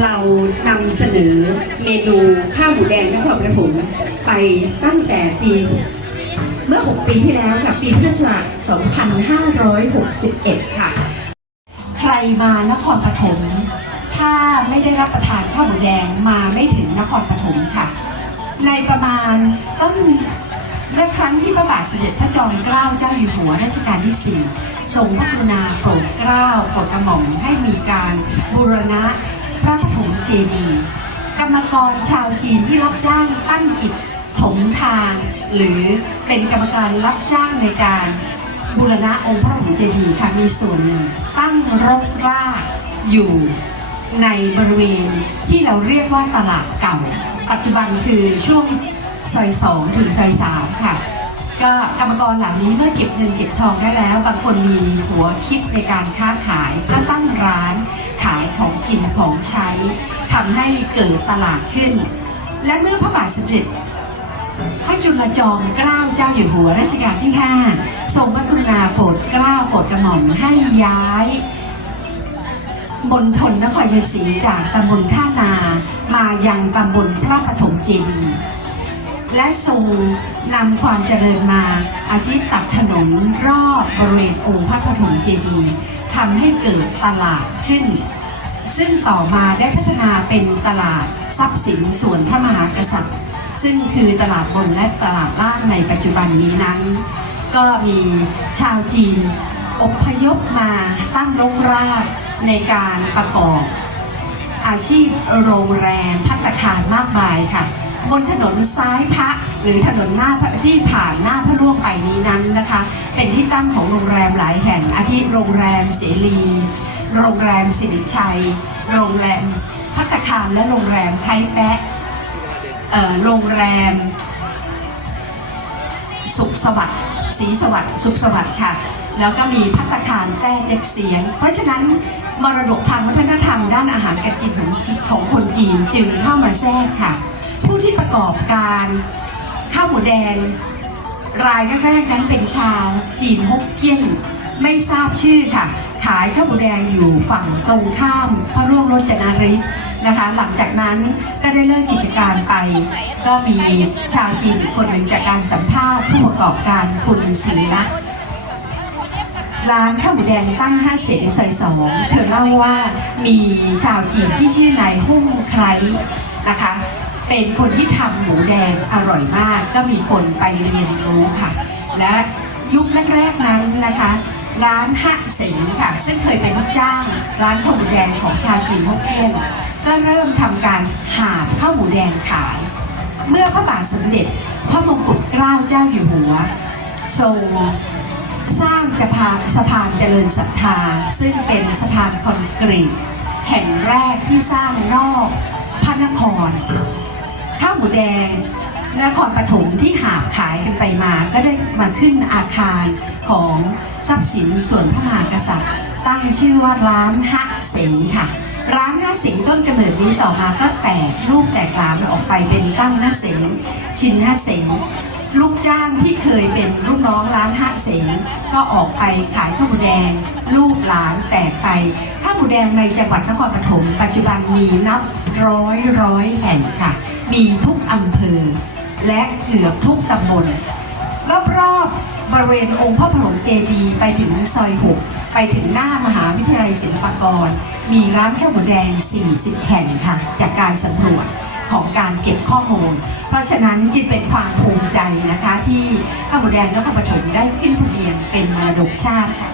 เรานำเสนอเมนูข้าวหมูแดงนครปฐมไปตั้งแต่ปีเมื่อ 6 ปีที่แล้วค่ะ ปีพุทธศักราช2561 ค่ะ ใครมานครปฐมถ้าไม่ได้รับประทานข้าวหมูแดงมาไม่ถึงนครปฐมค่ะ ในประมาณต้นเมื่อครั้งที่พระบาทสมเด็จพระจอมเกล้าเจ้าอยู่หัวรัชกาลที่4ทรงพระกรุณาโปรดเกล้าโปรดกระหม่อมให้มีการบูรณะ จดีย์กรรมกรชาวจีนที่รับจ้างปั้นอิฐถมทาง หรือเป็นกรรมการรับจ้างในการบูรณะองค์พระปฐมเจดีย์ค่ะมีส่วนหนึ่งตั้งรกรากอยู่ในบริเวณที่เราเรียกว่าตลาดเก่า ปัจจุบันคือช่วงซอยสองถึงซอยสามค่ะ ก็กรรมกรเหล่านี้เมื่อเก็บเงินเก็บทองได้แล้ว บางคนมีหัวคิดในการค้าขายก็ตั้งร้าน ขายของกินของใช้ทำให้เกิดตลาดขึ้น และเมื่อพระบาทสมเด็จพระจุลจอมเกล้าเจ้าอยู่หัวรัชกาลที่ 5 ทรงพระกรุณาโปรดเกล้าโปรดกระหม่อมให้ย้ายมณฑลนครยศรีจากตำบลท่านา มายังตำบลพระปฐมเจดีย์ และทรงนำความเจริญมาอาทิตย์ตัดถนนรอบบริเวณองค์พระปฐมเจดีย์ทำให้เกิดตลาดขึ้น ซึ่งต่อมาได้พัฒนาเป็นตลาดทรัพย์สินส่วนพระมหากษัตริย์ ซึ่งคือตลาดบนและตลาดล่างในปัจจุบันนี้นั้น ก็มีชาวจีนอพยพมาตั้งรกรากในการประกอบ อาชีพโรงแรมพัตตาคารมากมายค่ะ บนถนนซ้ายพระ หรือถนนหน้าพระที่ผ่านหน้าพระล่วงไปนี้นั้นนะคะ เป็นที่ตั้งของโรงแรมหลายแห่งอาทิโรงแรมเสรีโรงแรมสิริชัย โรงแรมพัตตาคารและโรงแรมไทแปะโรงแรม สุขสวัสดิ์ศรีสวัสดิ์สุขสวัสดิ์ค่ะ แล้วก็มีพัตตาคารแต้เด็กเสียง เพราะฉะนั้นมรดกทางวัฒนธรรมด้านอาหารการกินของของคนจีนจึงเข้ามาแทรกค่ะ ผู้ที่ประกอบการข้าวหมูแดง รายแรกๆนั้นเป็นชาวจีนฮกเกี้ยนไม่ทราบชื่อค่ะ ขายข้าวหมูแดงอยู่ฝั่งตรงข้ามพระร่วงโรจนาริศนะคะ หลังจากนั้นก็ได้เลิกกิจการไป ก็มีชาวจีนคนหนึ่งจากการสัมภาษณ์ผู้ประกอบการคุณศรีรัตน์ร้านข้าวหมูแดงตั้งห้าเสงซอยสองเธอเล่าว่ามีชาวจีนที่ชื่อนายหุ้มไครนะคะ เป็นคนที่ทำหมูแดงอร่อยมาก ก็มีคนไปเรียนรู้ค่ะ และยุคแรกๆนั้นนะคะ ร้านฮะเสงค่ะ ซึ่งเคยเป็นลูกจ้าง ร้านข้าวหมูแดงของชาวจีนฮกเกี้ยนก็เริ่มทำการหาบข้าวหมูแดงขาย เมื่อพระบาทสมเด็จพระมงกุฎเกล้าเจ้าอยู่หัวทรงสร้างจะพาสะพานเจริญศรัทธา ซึ่งเป็นสะพานคอนกรีต แห่งแรกที่สร้างนอกพระนคร ข้าวหมูแดงนครปฐมที่หาบขายกันไปมา ก็ได้มาขึ้นอาคารของทรัพย์สินส่วนพระมหากษัตริย์ ตั้งชื่อว่าร้านฮะเสงค่ะ ร้านฮะเสงต้นกำเนิดนี้ต่อมาก็แตกลูกแตกหลานออกไปเป็นตั้งฮะเสงชินฮะเสงลูกจ้างที่เคยเป็นลูกน้องร้านฮะเสงก็ออกไปขายข้าวหมูแดง ลูกหลานแตกไปข้าวหมูแดงในจังหวัดนครปฐมปัจจุบันมีนับร้อยร้อยแห่งค่ะ มีทุกอำเภอ และเกือบทุกตำบลรอบๆบริเวณองค์พระปฐมเจดีย์ไปถึงซอยหกไปถึงหน้ามหาวิทยาลัยศิลปากร มีร้านข้าวหมูแดง 40 แห่งค่ะ จากการสำรวจของการเก็บข้อมูล เพราะฉะนั้นจึงเป็นความภูมิใจนะคะ ที่ข้าวหมูแดงนครปฐมได้ขึ้นทะเบียนเป็นมรดกชาติค่ะ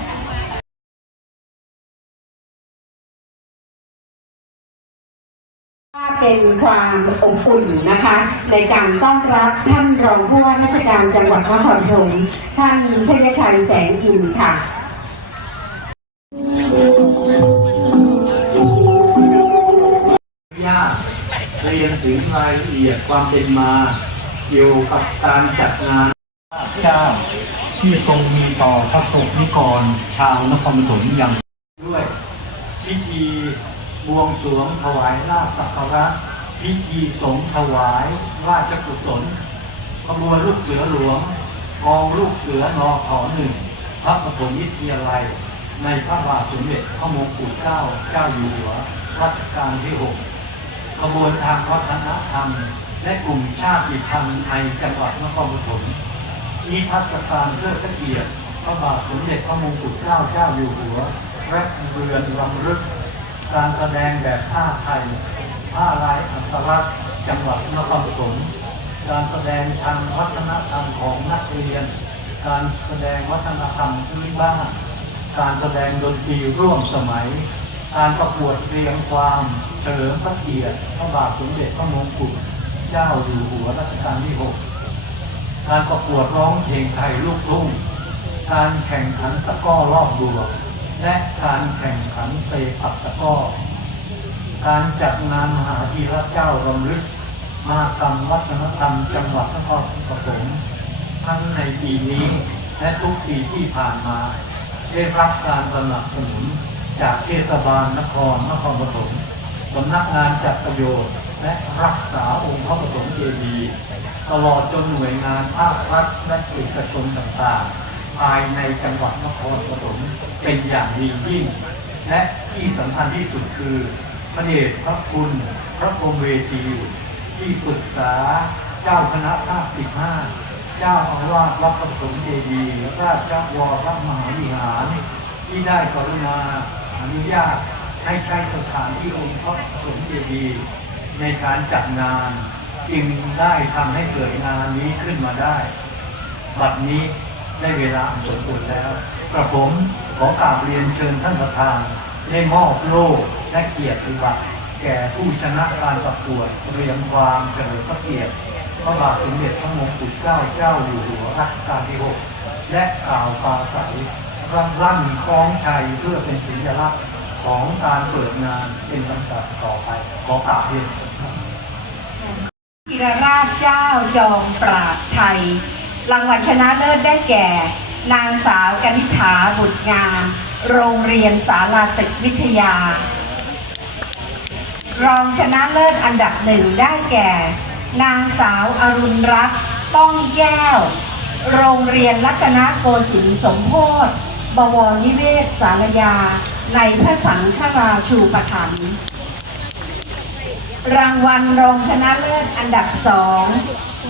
เป็นความอบอุ่นนะคะ ในการต้อนรับท่านรองผู้ว่าราชการจังหวัดนครปฐมท่านเทพชัยแสงอินค่ะญาเรียนถึงรายละเอียดความเป็นมาเกี่ยวกับการจัดงานเจ้าที่ทรงมีต่อพระสงฆ์นิกรชาวนครปฐมอย่างด้วยพิธี บวงสวงถวายราชสักการะพิธีสงฆ์ถวายราชกุศลขบวนลูกเสือหลวงกองลูกเสือนอขอหนึ่งพระปฐมวิทยาลัย ในพระบาทสมเด็จพระมงกุฎเกล้าเจ้าอยู่หัวรัชกาลที่หกขบวนทางวัฒนธรรม และกลุ่มชาติพันธุ์ในจังหวัดนครปฐมนิทรรศการเพื่อพระเกียรติพระบาทสมเด็จพระมงกุฎเกล้าเจ้าอยู่หัวและเรือนรำลึก การแสดงแบบผ้าไทย ผ้าลายอัตลักษณ์จังหวัดนครปฐมการแสดงทางวัฒนธรรมของนักเรียน การแสดงวัฒนธรรมพื้นบ้านการแสดงดนตรีร่วมสมัย การประกวดเรียงความเฉลิมพระเกียรติพระบาทสมเด็จพระมงกุฎเจ้าอยู่หัวรัชกาลที่ 6 การประกวดร้องเพลงไทยลูกทุ่ง การแข่งขันตะกร้อรอบบัว และการแข่งขันเซปักตะก้อ การจัดงานมหาธีระเจ้ารำลึกมากรรมวัฒนธรรมจังหวัดนครปฐมทั้งในปีนี้และทุกปีที่ผ่านมา ได้รับการสนับสนุนจากเทศบาลนครนครปฐมสำนักงานจัดประโยชน์ และรักษาองค์พระปฐมเจดีย์ตลอดจนหน่วยงานภาครัฐและเอกชนต่างๆ ภายในจังหวัดนครปฐมเป็นอย่างดียิ่ง และที่สำคัญที่สุดคือพระเดชพระคุณ พระพรมเวทีที่ปรึกษาเจ้าคณะภาคสิบห้าเจ้าอาวาสวัดปฐมเจดีย์ราชวรมหาวิหาร ที่ได้กรุณาอนุญาตให้ใช้สถานที่องค์พระปฐมเจดีย์ในการจัดงานจึงได้ทำให้เกิดงานนี้ขึ้นมาได้ บัดนี้ ได้เวลาสมควรแล้วกระผมขอกราบเรียนเชิญท่านประธาน ได้มอบโล่และเกียรติบัตรแก่ผู้ชนะการประกวดเรียงความเฉลิมพระเกียรติพระบาทสมเด็จพระมงกุฎเกล้าเจ้าอยู่หัวรัชกาลที่6และกล่าวปาศัยร่ำลั่นคล้องชัยเพื่อเป็นสัญลักษณ์ของการเปิดงานเป็นลำดับต่อไป ขอกราบเรียนครับธีรราชเจ้าจอมปราบไทย รางวัลชนะเลิศได้แก่ นางสาวกนิษฐาบุตรงาม โรงเรียนสาราตึกวิทยา รองชนะเลิศอันดับหนึ่งได้แก่ นางสาวอรุณรัตน์ป้องแก้ว โรงเรียนรัตนโกสินทร์สมโพธิบวรนิเวศสารยา ในพระสังฆราชูปถัมภ์ รางวัลรองชนะเลิศอันดับสอง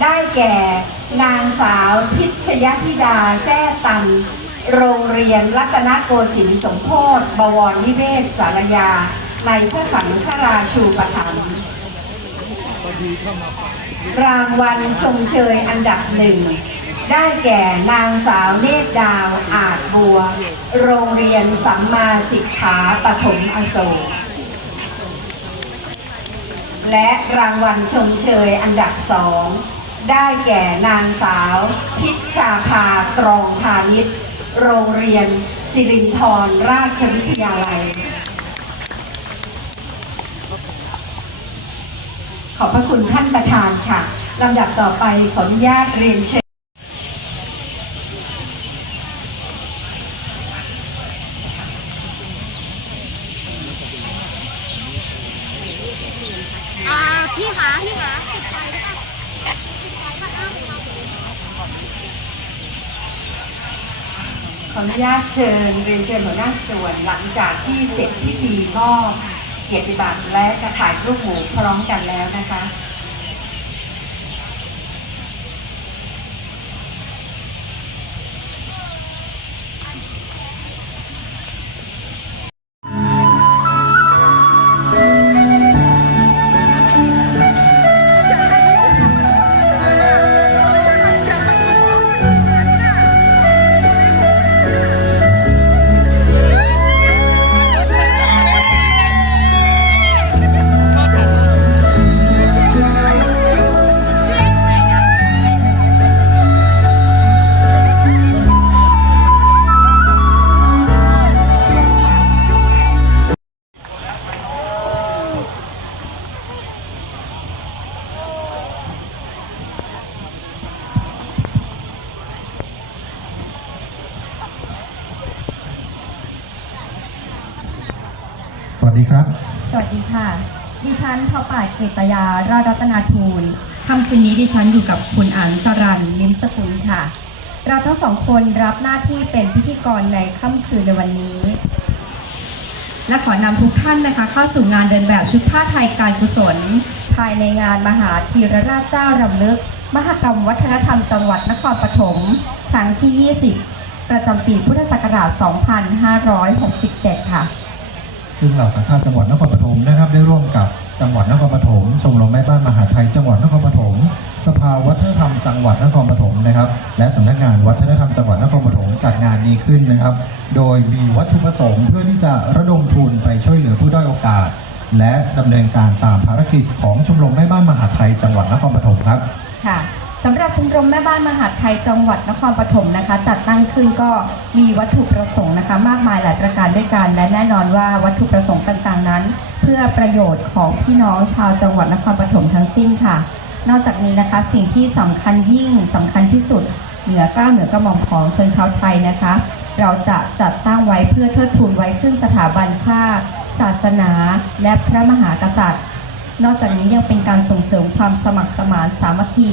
ได้แก่นางสาวพิชยธิดาแซ่ตัน โรงเรียนรัตนโกสินทร์สมโพธิบวรนิเวศสารยา ในพระสังฆราชูปถัมภ์รางวัลชมเชยอันดับหนึ่งได้แก่นางสาวเนตรดาวอาจบัว โรงเรียนสัมมาสิกขาปฐมอโศก และรางวัลชมเชยอันดับสอง ได้แก่นางสาว พิชชาภาตรองพาณิชย์ โรงเรียน สิรินทรราชวิทยาลัย ขอบพระคุณท่านประธานค่ะลำดับต่อไปขออนุญาตเรียนเชิญ ออนุญาตเชิญเรียนเชิญหัวหน้าส่วนหลังจากที่เสร็จพิธีมอบเกียรติบัตรและจะถ่ายรูปหมู่พร้อมกันแล้วนะคะ สวัสดีครับ สวัสดีค่ะ ดิฉันพระป่ายเกตยา ราชรัตนาทูลค่ำคืนนี้ดิฉันอยู่กับคุณอันสรันลิมสกุลค่ะ เราทั้งสองคนรับหน้าที่เป็นพิธีกรในค่ำคืนในวันนี้ และขอนำทุกท่านนะคะ เข้าสู่งานเดินแบบชุดผ้าไทยการกุศล ภายในงานมหาธีรราชเจ้ารำลึก มหกรรมวัฒนธรรมจังหวัดนครปฐมครั้งที่ 20 ประจำปีพุทธศักราช 2567 ค่ะ ซึ่งเหล่ากาชาติจังหวัดนครปฐมนะครับได้ร่วมกับจังหวัดนครปฐมชมรมแม่บ้านมหาไทยจังหวัดนครปฐมสภาวัฒนธรรมจังหวัดนครปฐมนะครับ และสำนักงานวัฒนธรรมจังหวัดนครปฐมจัดงานนี้ขึ้นนะครับ โดยมีวัตถุประสงค์เพื่อที่จะระดมทุนไปช่วยเหลือผู้ด้อยโอกาส และดำเนินการตามภารกิจของชมรมแม่บ้านมหาไทยจังหวัดนครปฐมครับค่ะ สำหรับชมรมแม่บ้านมหาดไทยจังหวัดนครปฐมนะคะ จัดตั้งขึ้นก็มีวัตถุประสงค์นะคะ มากมายหลายประการด้วยกัน และแน่นอนว่าวัตถุประสงค์ต่างๆนั้น เพื่อประโยชน์ของพี่น้องชาวจังหวัดนครปฐมทั้งสิ้นค่ะ นอกจากนี้นะคะสิ่งที่สำคัญยิ่งสำคัญที่สุดเหนือเกล้าเหนือกระหม่อมของชนชาวไทยนะคะ เราจะจัดตั้งไว้เพื่อเทิดทูนไว้ซึ่งสถาบันชาติ ศาสนา และพระมหากษัตริย์ นอกจากนี้ยังเป็นการส่งเสริมความสมัครสมานสามัคคี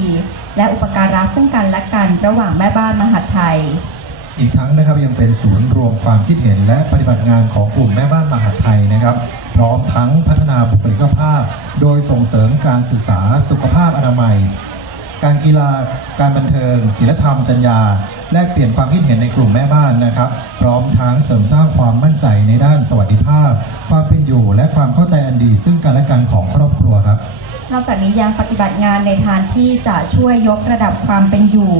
และอุปการะซึ่งกันและกันระหว่างแม่บ้านมหาดไทย อีกทั้งนะครับยังเป็นศูนย์รวมความคิดเห็นและปฏิบัติงานของกลุ่มแม่บ้านมหาดไทยนะครับพร้อมทั้งพัฒนาบุคลิกภาพ โดยส่งเสริมการศึกษาสุขภาพอนามัย การกีฬา การบันเทิง ศิลธรรม จัญญา แลกเปลี่ยนความคิดเห็นในกลุ่มแม่บ้านนะครับ พร้อมทั้งเสริมสร้างความมั่นใจในด้านสวัสดิภาพ ความเป็นอยู่และความเข้าใจอันดี ซึ่งกันและกันของครอบครัวครับนอกจากนี้ยังปฏิบัติงานในทางที่จะช่วยยกระดับความเป็นอยู่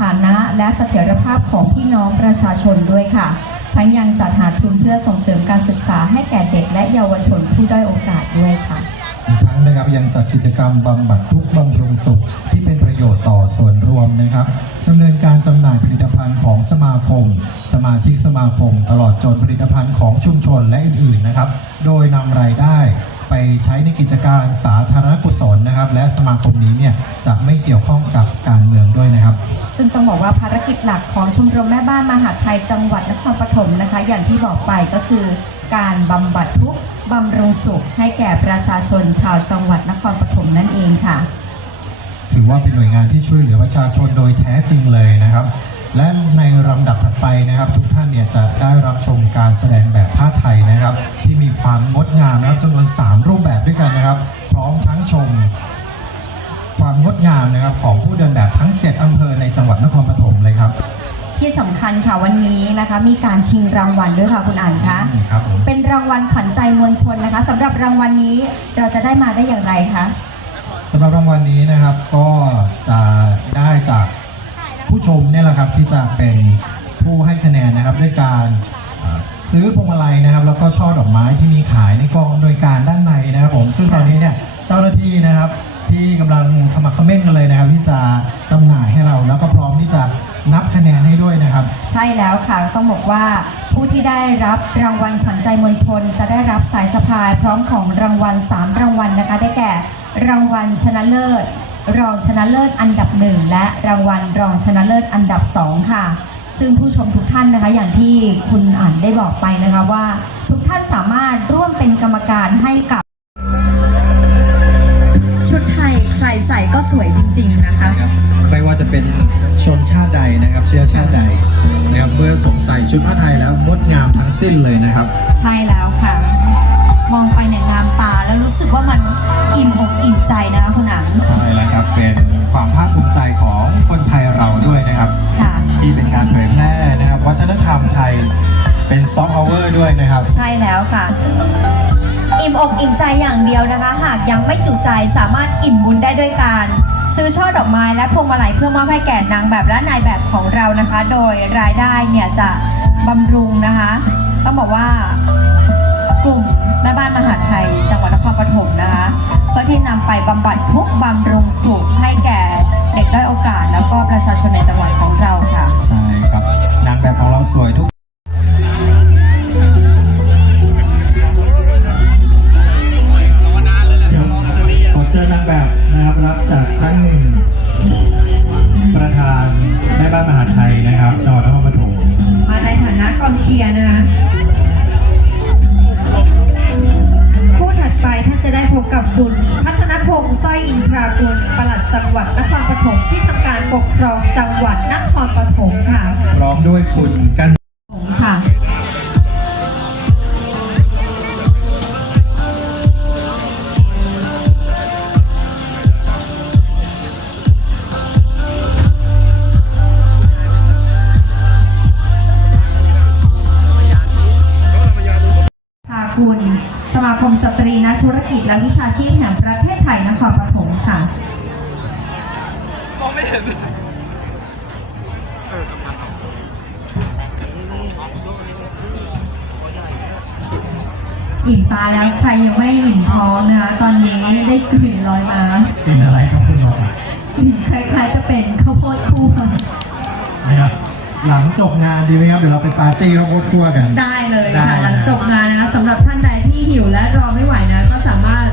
ฐานะและเสถียรภาพของพี่น้องประชาชนด้วยค่ะ ทั้งยังจัดหาทุนเพื่อส่งเสริมการศึกษาให้แก่เด็กและเยาวชนผู้ด้อยโอกาสด้วยค่ะ นะครับ ยังจัดกิจกรรมบำบัดทุกข์บำรุงสุขที่เป็นประโยชน์ต่อส่วนรวมนะครับดำเนินการจำหน่ายผลิตภัณฑ์ของสมาคม สมาชิกสมาคม ตลอดจนผลิตภัณฑ์ของชุมชนและอื่นๆนะครับ โดยนำรายได้ ไปใช้ในกิจการสาธารณกุศลนะครับ และสมาคมนี้เนี่ยจะไม่เกี่ยวข้องกับการเมืองด้วยนะครับ ซึ่งต้องบอกว่าภารกิจหลักของชมรมแม่บ้านมหาดไทยจังหวัดนครปฐมนะคะ อย่างที่บอกไปก็คือ การบำบัดทุกข์บำรุงสุข ให้แก่ประชาชนชาวจังหวัดนครปฐมนั่นเองค่ะ ถือว่าเป็นหน่วยงานที่ช่วยเหลือประชาชนโดยแท้จริงเลยนะครับ และในลำดับถัดไปนะครับ ทุกท่านเนี่ยจะได้รับชมการแสดงแบบผ้าไทยนะครับ ที่มีความงดงามนะครับจำนวน 3 รูปแบบด้วยกันนะครับ พร้อมทั้งชมความงดงามนะครับของผู้เดินแบบทั้ง 7 อำเภอในจังหวัดนครปฐมเลยครับ ที่สำคัญค่ะวันนี้นะคะมีการชิงรางวัลด้วยค่ะคุณอ่านคะนี่ครับผม เป็นรางวัลขวัญใจมวลชนนะคะสำหรับรางวัลนี้เราจะได้มาได้อย่างไรคะ สำหรับรางวัลนี้นะครับก็จะได้จาก ผู้ชมเนี่ยแหละครับที่จะเป็นผู้ให้คะแนนนะครับด้วยการซื้อพวงมาลัยนะครับ แล้วก็ช่อดอกไม้ที่มีขายในกองอำนวยการด้านในนะครับผมซึ่งตอนนี้เนี่ยเจ้าหน้าที่นะครับที่กำลังขมักขม้นกันเลยนะครับ ที่จะจำหน่ายให้เราแล้วก็พร้อมที่จะนับคะแนนให้ด้วยนะครับ ใช่แล้วค่ะต้องบอกว่าผู้ที่ได้รับรางวัลขวัญใจมวลชน จะได้รับสายสะพายพร้อมของรางวัล 3 รางวัลนะคะ ได้แก่รางวัลชนะเลิศ รองชนะเลิศอันดับหนึ่งและรางวัลรองชนะเลิศอันดับสองค่ะ ซึ่งผู้ชมทุกท่านนะคะอย่างที่คุณอ่านได้บอกไปนะคะว่า ทุกท่านสามารถร่วมเป็นกรรมการให้กับ ชุดไทยใครใส่ก็สวยจริง ๆนะคะ นะครับไม่ว่าจะเป็นชนชาติใดนะครับ เชื้อชาติใดนะครับเมื่อสวมใส่ชุดผ้าไทยแล้วงดงามทั้งสิ้นเลยนะครับ ใช่แล้วค่ะ มองไปเนี่ยงามตาแล้วรู้สึกว่ามันอิ่มอกอิ่มใจนะคะคุณหนัง ใช่ เป็นซอฟต์พาวเวอร์ด้วยนะครับ ใช่แล้วค่ะ อิ่มอกอิ่มใจอย่างเดียวนะคะ หากยังไม่จุใจสามารถอิ่มบุญได้ด้วยการ ซื้อช่อดอกไม้และพวงมาลัยเพื่อมอบให้แก่นางแบบและนายแบบของเรานะคะ โดยรายได้เนี่ยจะบำรุงนะคะ ต้องบอกว่ากลุ่มแม่บ้านมหาดไทยจังหวัดนครปฐมนะคะเพื่อที่นำไปบำบัดทุกข์บำรุงสุขให้แก่เด็กด้อยโอกาสแล้วก็ประชาชนในจังหวัดของเราค่ะ ใช่ครับนางแบบของเราสวยทุก รับรับจากท่านประธานแม่บ้านมหาดไทยนะครับจังหวัดนครปฐมมาในฐานะกองเชียร์นะคะผู้ถัดไปท่านจะได้พบกับคุณ พัฒนพงศ์สร้อยอินทรากุลปลัดจังหวัดนครปฐมที่ทำการปกครองจังหวัดนครปฐมค่ะ พร้อมด้วยคุณกัน วิชาชีพแห่งประเทศไทยนครปฐมค่ะอิ่มตาแล้วใครยังไม่อิ่มท้องนะคะตอนนี้ได้กลิ่นลอยมาเป็นอะไรครับคุณหมอกลิ่นคล้ายๆจะเป็นข้าวโพดคั่วนะครับ หลังจบงานดีไหมครับเดี๋ยวเราไปปาร์ตี้ข้าวโพดคั่วกัน ได้เลยได้ค่ะนะ หลังจบงานนะคะสำหรับท่านใดที่หิวและรอไม่ไหวนะ ก็สามารถ